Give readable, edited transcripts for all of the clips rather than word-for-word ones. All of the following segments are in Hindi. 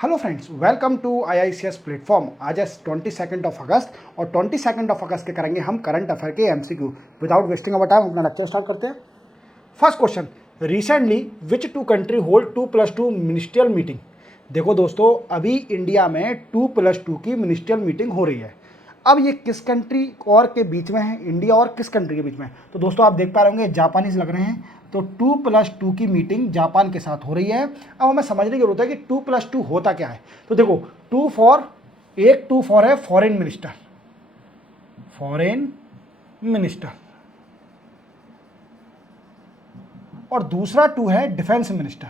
Hello friends, welcome to IICS platform. आज है 22 अगस्त और 22 अगस्त के करेंगे हम करंट अफेयर के MCQ। Without wasting our time अपना लेक्चर स्टार्ट करते हैं। First question, recently which two country hold 2+2 ministerial meeting. देखो दोस्तों, अभी इंडिया में 2+2 की मिनिस्ट्रियल मीटिंग हो रही है। अब ये किस कंट्री और के बीच में है, इंडिया और किस कंट्री के बीच में है? तो दोस्तों आप देख पा रहे होंगे जापानीज लग रहे हैं, तो 2+2 की मीटिंग जापान के साथ हो रही है। अब हमें समझने की जरूरत है कि 2+2 होता क्या है। तो देखो, 2 फॉर है फॉरेन मिनिस्टर, और दूसरा 2 है डिफेंस मिनिस्टर।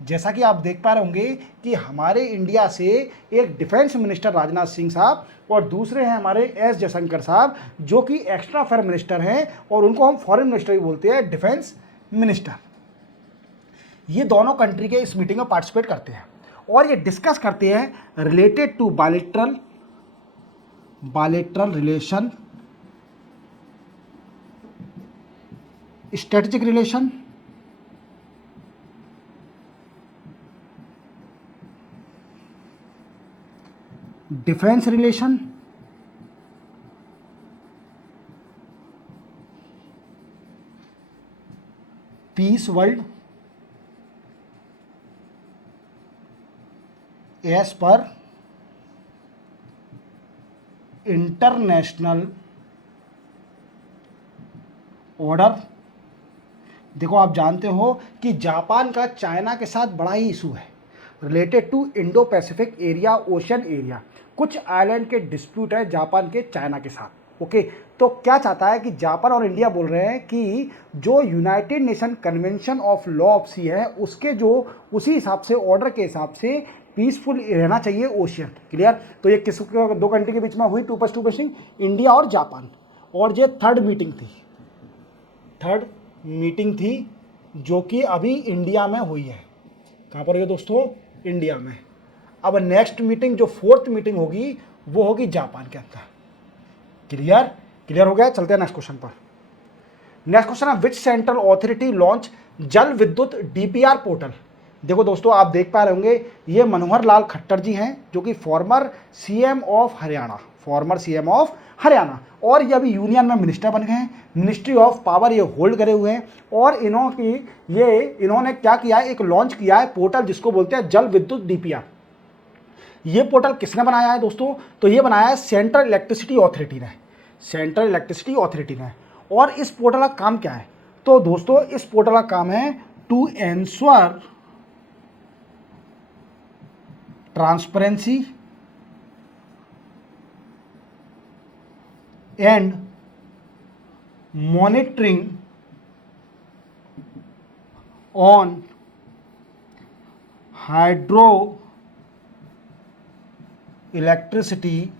जैसा कि आप देख पा रहे होंगे कि हमारे इंडिया से एक डिफेंस मिनिस्टर राजनाथ सिंह साहब और दूसरे हैं हमारे एस जयशंकर साहब, जो कि एक्स्ट्रा अफेयर मिनिस्टर हैं और उनको हम फॉरेन मिनिस्टर भी बोलते हैं, डिफेंस मिनिस्टर। ये दोनों कंट्री के इस मीटिंग में पार्टिसिपेट करते हैं और ये डिस्कस करते हैं related to bilateral relation, strategic relation, defence relation, peace world as per international order. देखो, आप जानते हो कि जापान का चाइना के साथ बड़ा ही इशू है related to Indo Pacific area, ocean area. कुछ आइलैंड के डिस्प्यूट है जापान के चाइना के साथ। ओके, तो क्या चाहता है कि जापान और इंडिया बोल रहे हैं कि जो united nation convention of law of sea है, उसके जो उसी हिसाब से, ऑर्डर के हिसाब से पीसफुल रहना चाहिए ओशियन। क्लियर? तो ये किस दो कंट्री के बीच में हुई 2+2 मीटिंग? इंडिया और जापान। और ये थर्ड मीटिंग थी जो कि अभी इंडिया में हुई है। कहाँ पर हुई है दोस्तों? इंडिया में। अब नेक्स्ट मीटिंग, जो फोर्थ मीटिंग होगी, वो होगी जापान के अंदर। क्लियर हो गया? चलते हैं नेक्स्ट क्वेश्चन पर। नेक्स्ट क्वेश्चन है, विच सेंट्रल ऑथोरिटी लॉन्च जल विद्युत DPR पोर्टल। देखो दोस्तों, आप देख पा रहे होंगे ये मनोहर लाल खट्टर जी हैं, जो कि फॉर्मर CM ऑफ हरियाणा, और ये अभी यूनियन में मिनिस्टर बन गए हैं। मिनिस्ट्री ऑफ पावर ये होल्ड करे हुए हैं और इन्होंने क्या किया है, एक लॉन्च किया है पोर्टल जिसको बोलते हैं जल विद्युत DPR। ये पोर्टल किसने बनाया है दोस्तों? तो ये बनाया है सेंट्रल इलेक्ट्रिसिटी ऑथोरिटी ने। और इस पोर्टल का काम क्या है? तो दोस्तों, इस पोर्टल का काम है to ensure transparency and monitoring on hydro electricity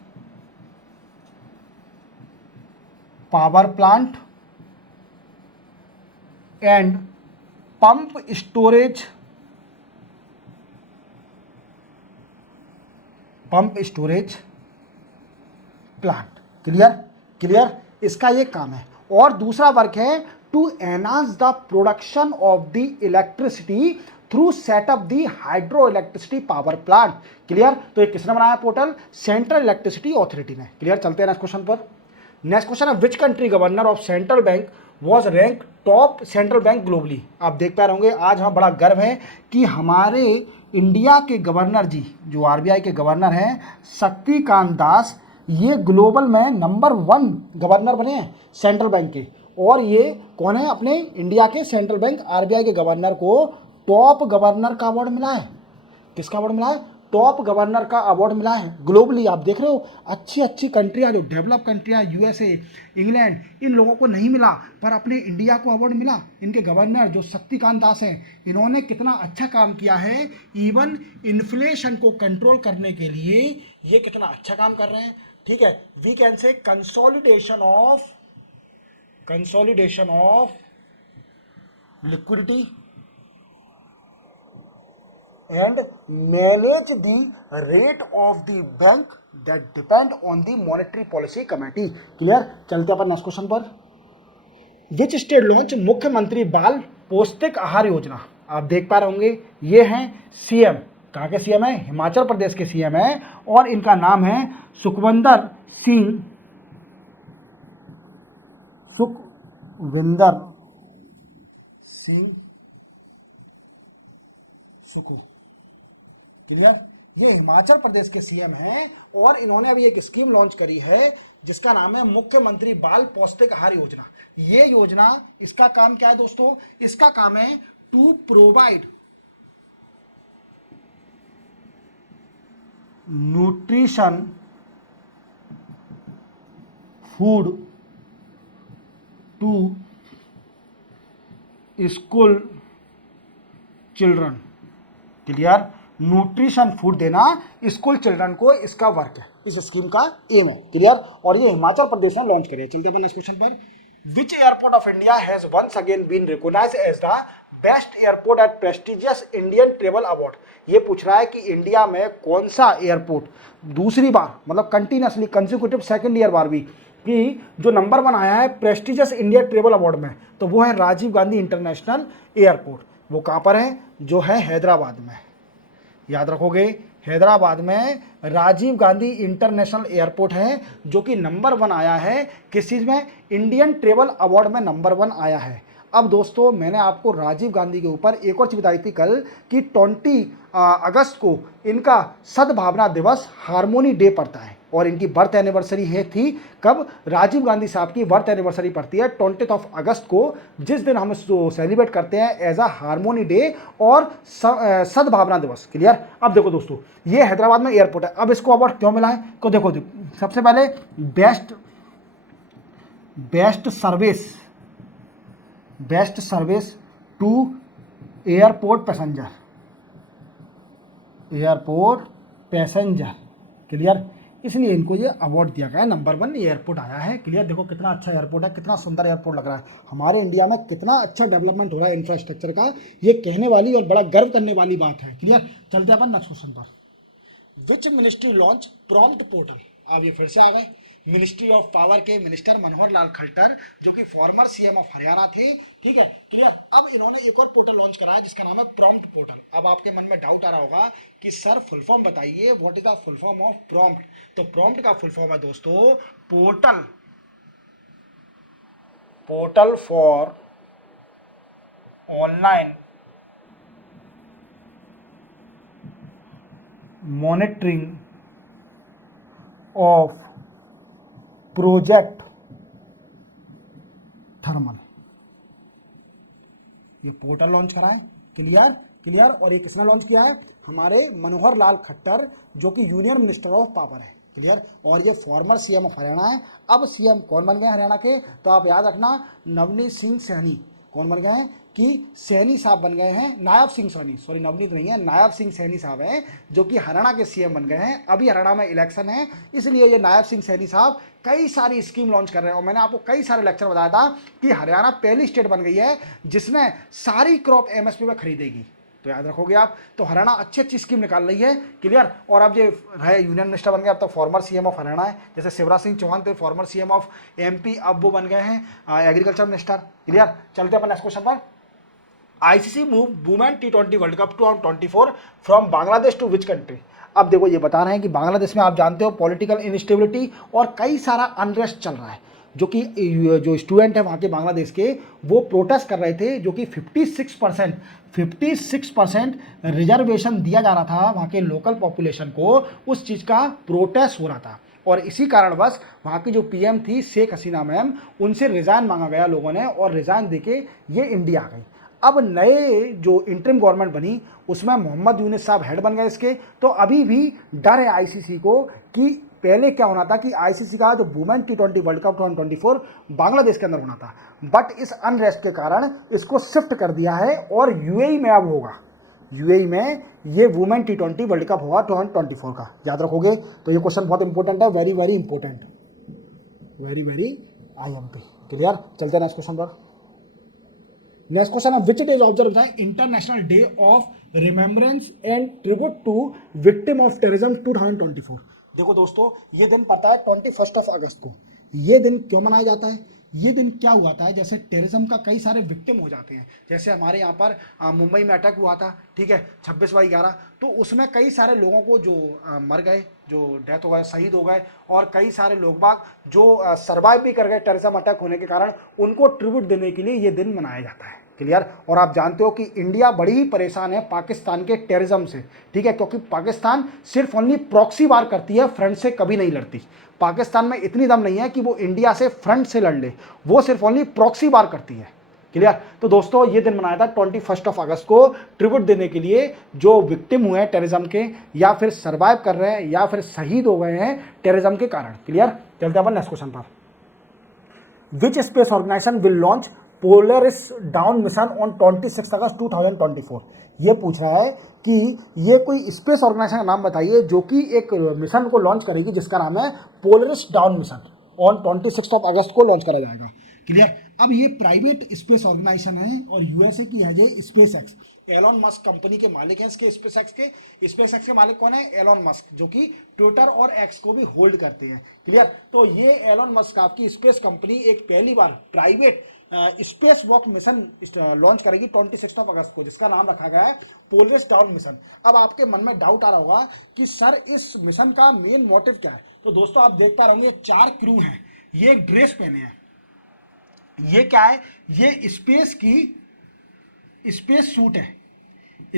power plant and pump storage plant. Clear? इसका ये काम है। और दूसरा वर्क है to enhance the production of the electricity through setup the hydro electricity power plant. Clear? तो ये किसने बनाया पोर्टल? सेंट्रल इलेक्ट्रिसिटी ऑथोरिटी ने। क्लियर? चलते हैं नेक्स्ट क्वेश्चन पर। नेक्स्ट क्वेश्चन है, which country governor of central bank was rank top central bank globally. आप देख पा रहे होंगे, आज हमें बड़ा गर्व है कि हमारे इंडिया के गवर्नर जी, जो RBI के गवर्नर हैं, शक्तिकांत दास, ये ग्लोबल में नंबर 1 गवर्नर बने हैं सेंट्रल बैंक के। और ये कौन है? अपने इंडिया के सेंट्रल बैंक RBI के गवर्नर को टॉप गवर्नर का अवार्ड मिला है। किसका अवार्ड मिला है? टॉप गवर्नर का अवार्ड मिला है ग्लोबली। आप देख रहे हो, अच्छी कंट्रियाँ, जो डेवलप कंट्रियाँ, USA, इंग्लैंड, इन लोगों को नहीं मिला, पर अपने इंडिया को अवार्ड मिला। इनके गवर्नर जो शक्तिकांत दास हैं, इन्होंने कितना अच्छा काम किया है। इवन इन्फ्लेशन को कंट्रोल करने के लिए ये कितना अच्छा काम कर रहे हैं। ठीक है, we can say consolidation of liquidity and manage the rate of the bank that depend on the monetary policy committee। Clear? चलते अपन नेक्स्ट क्वेश्चन पर। विच स्टेट लॉन्च मुख्यमंत्री बाल पौष्टिक आहार योजना। आप देख पा रहे होंगे, ये हैं CM कहाँ के सीएम है? हिमाचल प्रदेश के सीएम है और इनका नाम है सुखविंदर सिंह सुखू। क्लियर? ये हिमाचल प्रदेश के सीएम हैं और इन्होंने अभी एक स्कीम लॉन्च करी है जिसका नाम है मुख्यमंत्री बाल पौष्टिक आहार योजना। ये योजना, इसका काम क्या है दोस्तों? इसका काम है to provide nutrition food to school children. Clear? Nutrition food देना स्कूल चिल्ड्रन को, इसका वर्क है, इस स्कीम का एम है। क्लियर? और ये हिमाचल प्रदेश ने लॉन्च करी है। चलते अपन नेक्स्ट क्वेश्चन पर। Which airport of India has once again been recognized as the best airport at prestigious Indian travel award. ये पूछ रहा है कि इंडिया में कौन सा एयरपोर्ट दूसरी बार, मतलब कंटिन्यूसली कंसेक्यूटिव सेकंड ईयर बार भी, कि जो नंबर 1 आया है प्रेस्टिजियस इंडिया ट्रेवल अवार्ड में, तो वो है राजीव गांधी इंटरनेशनल एयरपोर्ट। वो कहाँ पर है? जो है हैदराबाद में। याद रखोगे, हैदराबाद में राजीव गांधी इंटरनेशनल एयरपोर्ट है जो कि नंबर 1 आया है। किस चीज़ में? इंडियन ट्रेवल अवार्ड में नंबर 1 आया है। अब दोस्तों, मैंने आपको राजीव गांधी के ऊपर एक और चीज़ बताई थी कल कि 20 अगस्त को इनका सद्भावना दिवस, हार्मोनी डे पड़ता है और इनकी बर्थ एनिवर्सरी है थी कब? राजीव गांधी साहब की बर्थ एनिवर्सरी पड़ती है 20 अगस्त को, जिस दिन हम इसको सेलिब्रेट करते हैं एज अ हार्मोनी डे और सद्भावना दिवस। क्लियर? अब देखो दोस्तों, ये हैदराबाद में एयरपोर्ट है। अब इसको अवार्ड क्यों मिला है? तो देखो, सबसे पहले best service to airport passenger. Clear? इसलिए इनको ये अवार्ड दिया गया है, नंबर 1 एयरपोर्ट आया है। क्लियर? देखो कितना अच्छा एयरपोर्ट है, कितना सुंदर एयरपोर्ट लग रहा है। हमारे इंडिया में कितना अच्छा डेवलपमेंट हो रहा है इंफ्रास्ट्रक्चर का, ये कहने वाली और बड़ा गर्व करने वाली बात है। क्लियर? चलते हैं अपन नेक्स्ट क्वेश्चन पर। Which ministry launch prompt portal? अब ये फिर से आ गए। मिनिस्ट्री ऑफ पावर के मिनिस्टर मनोहर लाल खट्टर, जो कि फॉर्मर सीएम ऑफ हरियाणा थे। ठीक है? क्लियर? अब इन्होंने एक और पोर्टल लॉन्च करा है जिसका नाम है प्रॉम्प्ट पोर्टल। अब आपके मन में डाउट आ रहा होगा कि सर फुल फॉर्म बताइए, what is the full form of prompt? तो प्रॉम्प्ट का फुल फॉर्म है दोस्तों portal for online monitoring of project thermal. ये पोर्टल लॉन्च करा है। क्लियर? और ये किसने लॉन्च किया है? हमारे मनोहर लाल खट्टर, जो कि यूनियन मिनिस्टर ऑफ पावर है। क्लियर? और ये फॉर्मर सीएम ऑफ हरियाणा है। अब सीएम कौन बन गए हरियाणा के? तो आप याद रखना, नवनीत सिंह सैनी। कौन बन गए हैं? कि सैनी साहब बन गए हैं, नायब सिंह सैनी, सॉरी नवनीत नहीं है, नायब सिंह सैनी साहब हैं, जो कि हरियाणा के सीएम बन गए हैं। अभी हरियाणा में इलेक्शन है, इसलिए ये नायब सिंह सैनी साहब कई सारी स्कीम लॉन्च कर रहे हैं। और मैंने आपको कई सारे लेक्चर बताया था कि हरियाणा पहली स्टेट बन गई है जिसने सारी क्रॉप एमएसपी में खरीदेगी। तो याद रखोगे आप, तो हरियाणा अच्छी स्कीम निकाल रही है। क्लियर? और अब ये है यूनियन मिनिस्टर बन गए, अब तो फॉर्मर सीएम ऑफ हरियाणा है। जैसे शिवराज सिंह चौहान थे फॉर्मर सीएम ऑफ एमपी, अब वो बन गए हैं एग्रीकल्चर मिनिस्टर। क्लियर? चलते अपन नेक्स्ट क्वेश्चन पर। ICC move women T20 world cup 2024 from Bangladesh to which country? अब देखो, ये बता रहे हैं कि बांग्लादेश में आप जानते हो पॉलिटिकल इनस्टेबिलिटी और कई सारा अनरेस्ट चल रहा है, जो कि जो स्टूडेंट है वहाँ के बांग्लादेश के, वो प्रोटेस्ट कर रहे थे, जो कि 56% रिजर्वेशन दिया जा रहा था वहाँ के लोकल पॉपुलेशन को, उस चीज़ का प्रोटेस्ट हो रहा था। और इसी कारणवश वहाँ की जो पीएम थी शेख हसीना मैम, उनसे रिज़ाइन मांगा गया लोगों ने, और रिज़ाइन देके ये इंडिया आ गई। अब नए जो इंटरिम गवर्नमेंट बनी उसमें मोहम्मद यूनिस साहब हेड बन गए इसके। तो अभी भी डर है आईसीसी को कि पहले क्या होना था कि आईसीसी का जो women T20 world cup 2024 Bangladesh के अंदर होना था, बट इस अनरेस्ट के कारण इसको शिफ्ट कर दिया है और यूएई में अब होगा। यूएई में ये वुमेन T20 वर्ल्ड कप होगा 2024 का। याद रखोगे? तो ये क्वेश्चन बहुत इंपॉर्टेंट है, very very important, very IMP। Clear? चलते हैं नेक्स्ट क्वेश्चन पर। नेक्स्ट क्वेश्चन है which day is observe international day of remembrance and tribute to victim of terrorism 2024। देखो दोस्तों, ये दिन पड़ता है 21 अगस्त को। ये दिन क्यों मनाया जाता है? ये दिन क्या हुआ था, जैसे टेररिज्म का कई सारे विक्टिम हो जाते हैं, जैसे हमारे यहाँ पर मुंबई में अटैक हुआ था, ठीक है, 26/11, तो उसमें कई सारे लोगों को जो मर गए, जो डेथ हो गए, शहीद हो गए, और कई सारे लोग बाग जो सर्वाइव भी कर गए टेररिज्म अटैक होने के कारण, उनको ट्रिब्यूट देने के लिए ये दिन मनाया जाता है। क्लियर। और आप जानते हो कि इंडिया बड़ी ही परेशान है पाकिस्तान के टेररिज्म से, ठीक है, क्योंकि पाकिस्तान सिर्फ ओनली प्रॉक्सी वार करती है, फ्रंट से कभी नहीं लड़ती। पाकिस्तान में इतनी दम नहीं है कि वो इंडिया से फ्रंट से लड़ ले, वो सिर्फ ओनली प्रॉक्सी वार करती है। क्लियर। तो दोस्तों ये दिन मनाया था 21 अगस्त को, ट्रिब्यूट देने के लिए जो विक्टिम हुए हैं टेररिज्म के, या फिर सर्वाइव कर रहे हैं, या फिर शहीद हो गए हैं टेररिज्म के कारण। क्लियर। चलते हैं अपन नेक्स्ट क्वेश्चन पर। Which space organisation will launch Polaris Dawn mission on 26 अगस्त 2024। ये पूछ रहा है कि ये कोई स्पेस ऑर्गेनाइजेशन का नाम बताइए जो कि एक मिशन को लॉन्च करेगी जिसका नाम है पोलरिस डाउन मिशन, ऑन 26 अगस्त को लॉन्च करा जाएगा। क्लियर। अब ये प्राइवेट स्पेस ऑर्गेनाइजेशन है और यूएसए की है, ये space x, Elon Musk company के मालिक हैं इसके स्पेस एक्स के मालिक कौन है? एलॉन मस्क, जो कि ट्विटर और एक्स को भी होल्ड करते हैं। क्लियर। तो ये एलॉन मस्क आपकी स्पेस कंपनी एक पहली बार private space walk mission launch करेगी 26 अगस्त को, जिसका नाम रखा गया है पोलरिस डाउन मिशन। अब आपके मन में डाउट आ रहा होगा कि सर इस मिशन का मेन मोटिव क्या है। तो दोस्तों आप देख पा रहे होंगे 4 क्रू हैं, ये एक ड्रेस पहने हैं, ये क्या है? ये स्पेस सूट है,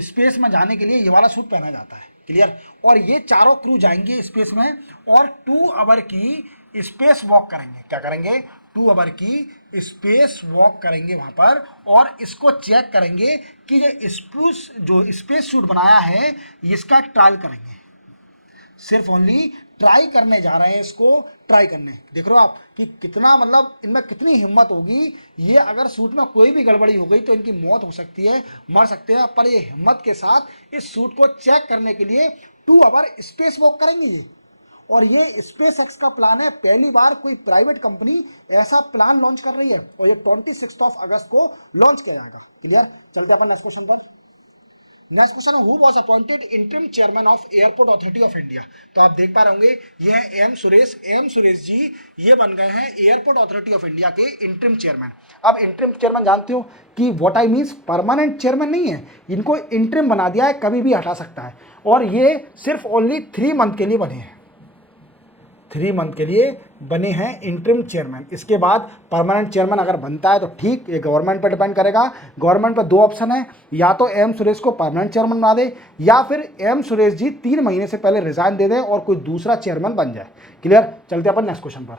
स्पेस में जाने के लिए ये वाला सूट पहना जाता है। क्लियर। और ये चारों क्रू जाएंगे स्पेस में और 2 आवर की स्पेस वॉक करेंगे। क्या करेंगे? 2 आवर की स्पेस वॉक करेंगे वहां पर, और इसको चेक करेंगे कि ये स्पेस सूट बनाया है इसका ट्रायल करेंगे। सिर्फ ओनली ट्राई करने जा रहे हैं, इसको ट्राई करने। देख रहे हो आप कि कितना, मतलब इनमें कितनी हिम्मत होगी। ये अगर सूट में कोई भी गड़बड़ी हो गई तो इनकी मौत हो सकती है, मर सकते हैं, पर ये हिम्मत के साथ इस सूट को चेक करने के लिए 2 आवर स्पेस वॉक करेंगे ये। और ये स्पेस एक्स का प्लान है, पहली बार कोई प्राइवेट कंपनी ऐसा प्लान लॉन्च कर रही है, और ये 26 अगस्त को लॉन्च किया जाएगा। क्लियर। चलते हैं अपन नेक्स्ट क्वेश्चन पर। Next question, who was appointed interim chairman of airport authority of India. तो आप देख पा रहे होंगे ये है एम सुरेश जी, ये बन गए हैं एयरपोर्ट अथॉरिटी ऑफ इंडिया के इंटरिम चेयरमैन। अब इंटरिम चेयरमैन जानते हो कि what I means, permanent chairman नहीं है, इनको इंटरिम बना दिया है, कभी भी हटा सकता है। और ये सिर्फ ओनली 3 मंथ के लिए बने हैं, 3 मंथ के लिए बने हैं इंटरिम चेयरमैन। इसके बाद परमानेंट चेयरमैन अगर बनता है तो ठीक, ये गवर्नमेंट पर डिपेंड करेगा। गवर्नमेंट पर 2 ऑप्शन है, या तो एम सुरेश को परमानेंट चेयरमैन बना दे, या फिर एम सुरेश जी 3 महीने से पहले रिजाइन दे दें और कोई दूसरा चेयरमैन बन जाए। क्लियर। चलते अपन नेक्स्ट क्वेश्चन पर।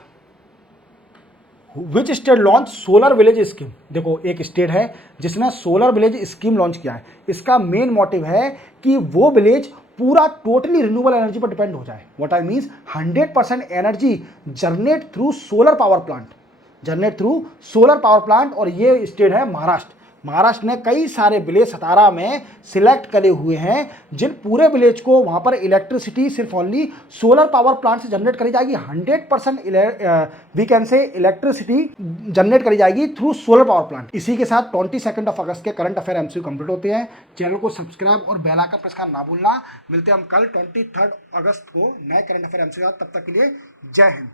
Which state launch solar village scheme. देखो एक स्टेट है जिसने सोलर विलेज स्कीम लॉन्च किया है। इसका मेन मोटिव है कि वो विलेज पूरा टोटली रिन्यूएबल एनर्जी पर डिपेंड हो जाए। What I means 100% energy generate through solar power plant, और ये स्टेट है महाराष्ट्र। महाराष्ट्र ने कई सारे विलेज 17 में सिलेक्ट करे हुए हैं, जिन पूरे विलेज को वहां पर इलेक्ट्रिसिटी सिर्फ ओनली सोलर पावर प्लांट से जनरेट करी जाएगी। 100% we can say electricity generate करी जाएगी थ्रू सोलर पावर प्लांट। इसी के साथ 22 अगस्त के करंट अफेयर एमसीक्यू कंप्लीट होते हैं। चैनल को सब्सक्राइब और बेल आइकन प्रेस करना ना भूलना। मिलते हैं हम कल 23 अगस्त को नए करंट अफेयर एमसीक्यू। तब तक के लिए जय हिंद।